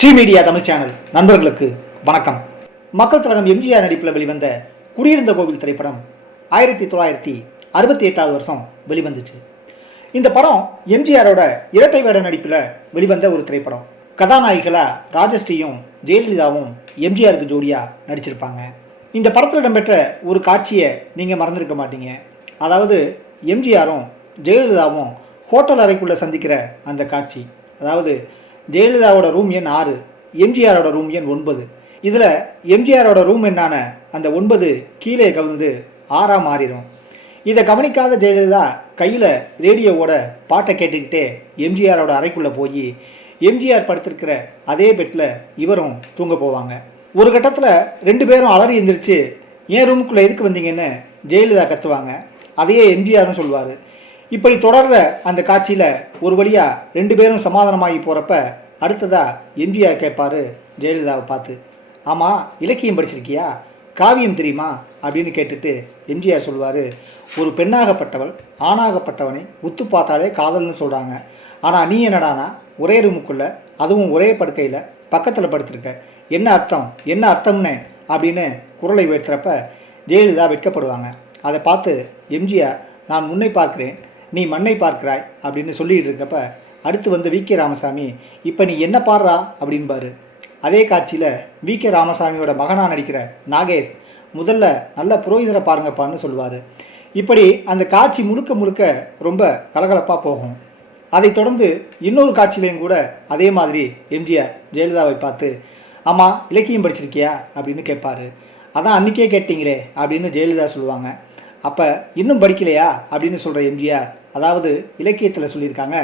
Sri media Tamil channel நண்பர்களுக்கு வணக்கம். மக்கள் திலகம் எம்ஜிஆர் நடிப்பில் வெளிவந்த குடியிருந்த கோவில் திரைப்படம் 1968 வருஷம் வெளிவந்துச்சு. இந்த படம் எம்ஜிஆரோட இரட்டை வேட நடிப்பில் வெளிவந்த ஒரு திரைப்படம். கதாநாயகிகளாக ராஜஸ்ரீயும் ஜெயலலிதாவும் எம்ஜிஆருக்கு ஜோடியாக நடிச்சிருப்பாங்க. இந்த படத்தில் இடம்பெற்ற ஒரு காட்சியை நீங்கள் மறந்துருக்க மாட்டீங்க. அதாவது எம்ஜிஆரும் ஜெயலலிதாவும் ஹோட்டல் அறைக்குள்ளே சந்திக்கிற அந்த காட்சி. அதாவது ஜெயலலிதாவோட ரூம் எண் 6, எம்ஜிஆரோட ரூம் எண் 9. இதில் எம்ஜிஆரோட ரூம் எண்ணான அந்த 9 கீழே கவிழ்ந்து 6ஆக மாறிடும். இதை கவனிக்காத ஜெயலலிதா கையில் ரேடியோவோட பாட்டை கேட்டுக்கிட்டே எம்ஜிஆரோட அறைக்குள்ளே போய் எம்ஜிஆர் படுத்திருக்கிற அதே பெட்டில் இவரும் தூங்க போவாங்க. ஒரு கட்டத்தில் 2 பேரும் அலறி எந்திரிச்சு ஏன் ரூமுக்குள்ளே எதுக்கு வந்தீங்கன்னு ஜெயலலிதா கத்துவாங்க. அதையே எம்ஜிஆரும் சொல்லுவார். இப்படி தொடர்ற அந்த காட்சியில் ஒரு வழியாக 2 பேரும் சமாதானமாகி போகிறப்ப அடுத்ததாக எம்ஜிஆர் கேட்பார் ஜெயலலிதாவை பார்த்து, ஆமாம் இலக்கியம் படிச்சிருக்கியா, காவியம் தெரியுமா அப்படின்னு கேட்டுட்டு எம்ஜிஆர் சொல்லுவார், ஒரு பெண்ணாகப்பட்டவள் ஆணாகப்பட்டவனை உத்து பார்த்தாலே காதல்னு சொல்கிறாங்க. ஆனால் நீ என்னடானா ஒரே ரூமுக்குள்ளே அதுவும் ஒரே படுக்கையில் பக்கத்தில் படுத்திருக்க, என்ன அர்த்தம்னு அப்படின்னு குரலை உயர்த்துறப்ப ஜெயலலிதா வெட்கப்படுவாங்க. அதை பார்த்து எம்ஜிஆர், நான் முன்னை பார்க்கிறேன், நீ மண்ணை பார்க்கிறாய் அப்படின்னு சொல்லிகிட்டு இருக்கப்ப அடுத்து வந்து வி.கே. ராமசாமி, இப்போ நீ என்ன பாடுறா அப்படின்பாரு. அதே காட்சியில் வி.கே. ராமசாமியோட மகனாக நடிக்கிற நாகேஷ், முதல்ல நல்ல புரோகிதரை பாருங்கப்பான்னு சொல்லுவார். இப்படி அந்த காட்சி முழுக்க ரொம்ப கலகலப்பாக போகும். அதை தொடர்ந்து இன்னொரு காட்சியிலையும் கூட அதே மாதிரி எம்ஜிஆர் ஜெயலலிதாவை பார்த்து, ஆமாம் இலக்கியம் படிச்சிருக்கியா அப்படின்னு கேட்பார். அதான் அன்றைக்கே கேட்டீங்களே அப்படின்னு ஜெயலலிதா சொல்லுவாங்க. அப்போ இன்னும் படிக்கலையா அப்படின்னு சொல்கிற எம்ஜிஆர், அதாவது இலக்கியத்தில் சொல்லியிருக்காங்க,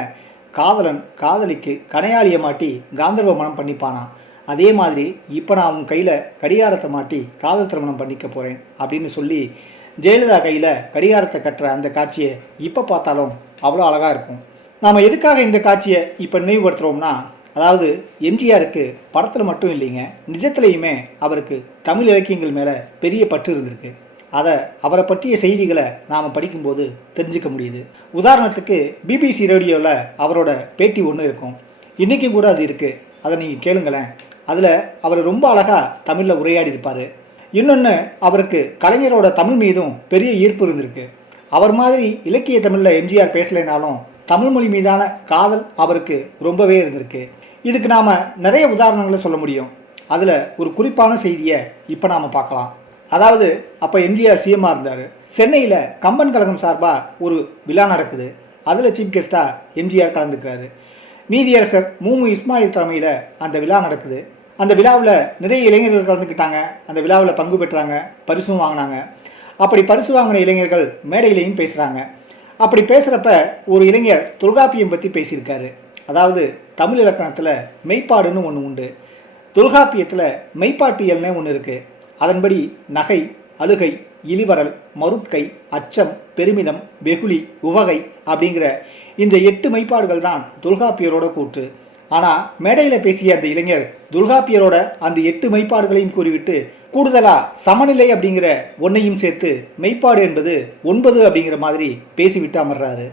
காதலன் காதலிக்கு கணையாளியை மாட்டி காந்தர்வ மனம் பண்ணிப்பானா, அதே மாதிரி இப்போ நான் உன் கையில் கடிகாரத்தை மாட்டி காதல் திருமணம் பண்ணிக்க போகிறேன் அப்படின்னு சொல்லி ஜெயலலிதா கையில் கடிகாரத்தை கட்டுற அந்த காட்சியை இப்போ பார்த்தாலும் அவ்வளோ அழகாக இருக்கும். நாம் எதுக்காக இந்த காட்சியை இப்போ நினைவுபடுத்துகிறோம்னா, அதாவது எம்ஜிஆருக்கு படத்தில் மட்டும் இல்லைங்க, நிஜத்துலேயுமே அவருக்கு தமிழ் இலக்கியங்கள் மேலே பெரிய பற்று இருந்திருக்கு. அதை அவரை பற்றிய செய்திகளை நாம் படிக்கும்போது தெரிஞ்சுக்க முடியுது. உதாரணத்துக்கு பிபிசி ரேடியோவில் அவரோட பேட்டி ஒன்று இருக்கும், இன்றைக்கும் கூட அது இருக்குது, அதை நீங்கள் கேளுங்களேன். அதில் அவர் ரொம்ப அழகாக தமிழில் உரையாடி இருப்பார். இன்னொன்று, அவருக்கு கலைஞரோட தமிழ் மீதும் பெரிய ஈர்ப்பு இருந்திருக்கு. அவர் மாதிரி இலக்கிய தமிழில் எம்ஜிஆர் பேசலைனாலும் தமிழ் மொழி மீதான காதல் அவருக்கு ரொம்பவே இருந்திருக்கு. இதுக்கு நாம் நிறைய உதாரணங்களை சொல்ல முடியும். அதில் ஒரு குறிப்பான செய்தியை இப்போ நாம் பார்க்கலாம். அதாவது அப்போ எம்ஜிஆர் சிஎம்மாக இருந்தார். சென்னையில் கம்பன் கழகம் சார்பாக ஒரு விழா நடக்குது. அதில் சீஃப் கெஸ்ட்டாக எம்ஜிஆர் கலந்துக்கிறாரு. நீதியரசர் மூமு இஸ்மாயில் தலைமையில் அந்த விழா நடக்குது. அந்த விழாவில் நிறைய இளைஞர்கள் கலந்துக்கிட்டாங்க. அந்த விழாவில் பங்கு பெற்றாங்க, பரிசும் வாங்கினாங்க. அப்படி பரிசு வாங்கின இளைஞர்கள் மேடையிலையும் பேசுகிறாங்க. அப்படி பேசுகிறப்ப ஒரு இளைஞர் தொல்காப்பியம் பற்றி பேசியிருக்காரு. அதாவது தமிழ் இலக்கணத்தில் மெய்ப்பாடுன்னு ஒன்று உண்டு, தொல்காப்பியத்தில் மெய்ப்பாட்டியல்னே ஒன்று இருக்குது. அதன்படி நகை, அழுகை, இழிவரல், மருட்கை, அச்சம், பெருமிதம், வெகுளி, உவகை அப்படிங்கிற இந்த 8 மெய்ப்பாடுகள் தான் தொல்காப்பியரோட கூற்று. ஆனால் மேடையில் பேசிய அந்த இளைஞர் தொல்காப்பியரோட அந்த 8 மெய்ப்பாடுகளையும் கூறிவிட்டு கூடுதலாக சமநிலை அப்படிங்கிற ஒன்றையும் சேர்த்து மெய்ப்பாடு என்பது 9 அப்படிங்கிற மாதிரி பேசிவிட்டு அமர்றாரு.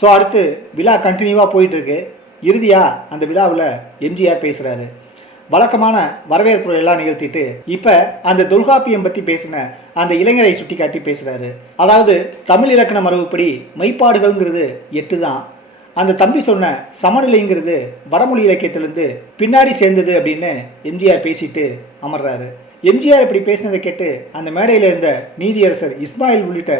ஸோ அடுத்து விழா கண்டினியூவாக போயிட்டுருக்கு. இறுதியாக அந்த விழாவில் எம்ஜிஆர் பேசுகிறாரு. வழக்கமான வரவேற்புரை எல்லாம் நிகழ்த்திட்டு இப்போ அந்த தொல்காப்பியம் பற்றி பேசின அந்த இளைஞரை சுட்டி காட்டி பேசுகிறாரு. அதாவது தமிழ் இலக்கண மரபுப்படி மெய்ப்பாடுகள்ங்கிறது 8 தான். அந்த தம்பி சொன்ன சமநிலைங்கிறது வடமொழி இலக்கியத்திலேருந்து பின்னாடி சேர்ந்தது அப்படின்னு எம்ஜிஆர் பேசிட்டு அமர்றாரு. எம்ஜிஆர் இப்படி பேசினதை கேட்டு அந்த மேடையில் இருந்த நீதியரசர் இஸ்மாயில் உள்ளிட்ட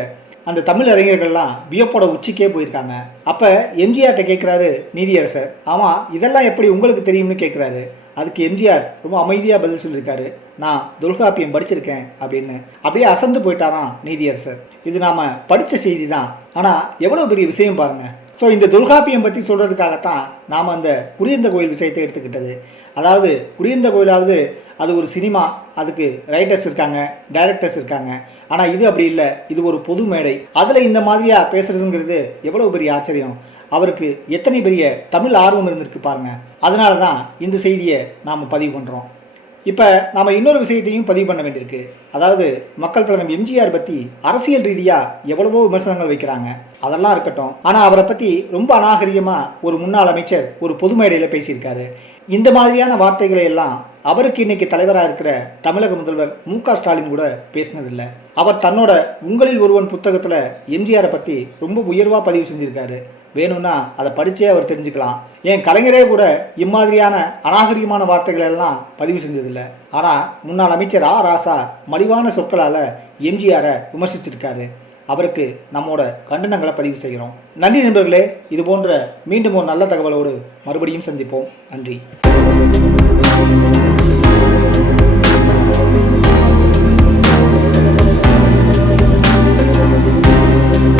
அந்த தமிழ் அறிஞர்கள்லாம் வியப்போட உச்சிக்கே போயிருக்காங்க. அப்போ எம்ஜிஆர்கிட்ட கேட்குறாரு நீதியரசர், ஆமாம் இதெல்லாம் எப்படி உங்களுக்கு தெரியும்னு கேட்குறாரு. அதுக்கு எம்ஜிஆர் ரொம்ப அமைதியாக பதில் சொல்லியிருக்காரு, நான் தொல்காப்பியம் படிச்சிருக்கேன் அப்படின்னு. அப்படியே அசந்து போயிட்டாராம் நீதியரசர். இது நாம் படித்த செய்தி தான், ஆனால் எவ்வளோ பெரிய விஷயம் பாருங்கள். ஸோ இந்த தொல்காப்பியம் பற்றி சொல்கிறதுக்காகத்தான் நாம் அந்த குடியிருந்த கோயில் விஷயத்தை எடுத்துக்கிட்டது. அதாவது குடியிருந்த கோயிலாவது அது ஒரு சினிமா, அதுக்கு ரைட்டர்ஸ் இருக்காங்க, டைரக்டர்ஸ் இருக்காங்க. ஆனால் இது அப்படி இல்லை, இது ஒரு பொது மேடை. அதில் இந்த மாதிரியாக பேசுகிறதுங்கிறது எவ்வளோ பெரிய ஆச்சரியம். அவருக்கு எத்தனை பெரிய தமிழ் ஆர்வம் இருந்திருக்கு பாருங்கள். அதனால தான் இந்த செய்தியை நாம் பதிவு பண்ணுறோம். இப்போ நாம் இன்னொரு விஷயத்தையும் பதிவு பண்ண வேண்டியிருக்கு. அதாவது மக்கள் தலைவர் எம்ஜிஆர் பற்றி அரசியல் ரீதியாக எவ்வளவோ விமர்சனங்கள் வைக்கிறாங்க. அதெல்லாம் இருக்கட்டும். ஆனால் அவரை பற்றி ரொம்ப அநாகரிகமாக ஒரு முன்னாள் அமைச்சர் ஒரு பொது மேடையில் பேசியிருக்காரு. இந்த மாதிரியான வார்த்தைகளை எல்லாம் அவருக்கு இன்னைக்கு தலைவராக இருக்கிற தமிழக முதல்வர் மு.க.ஸ்டாலின் கூட பேசினதில்லை. அவர் தன்னோட உங்களில் ஒருவன் புத்தகத்தில் எம்ஜிஆரை பற்றி ரொம்ப உயர்வாக பதிவு செஞ்சுருக்காரு. வேணும்னா அதை படித்தே அவர் தெரிஞ்சுக்கலாம். ஏன் கலைஞரே கூட இம்மாதிரியான அநாகரிகமான வார்த்தைகள் எல்லாம் பதிவு செஞ்சதில்லை. ஆனால் முன்னாள் அமைச்சர் ஆ ராசா மலிவான சொற்களால் எம்ஜிஆரை விமர்சிச்சிருக்காரு. அவருக்கு நம்மோட கண்டனங்களை பதிவு செய்கிறோம். நன்றி நண்பர்களே. இது போன்ற மீண்டும் ஒரு நல்ல தகவலோடு மறுபடியும் சந்திப்போம். நன்றி.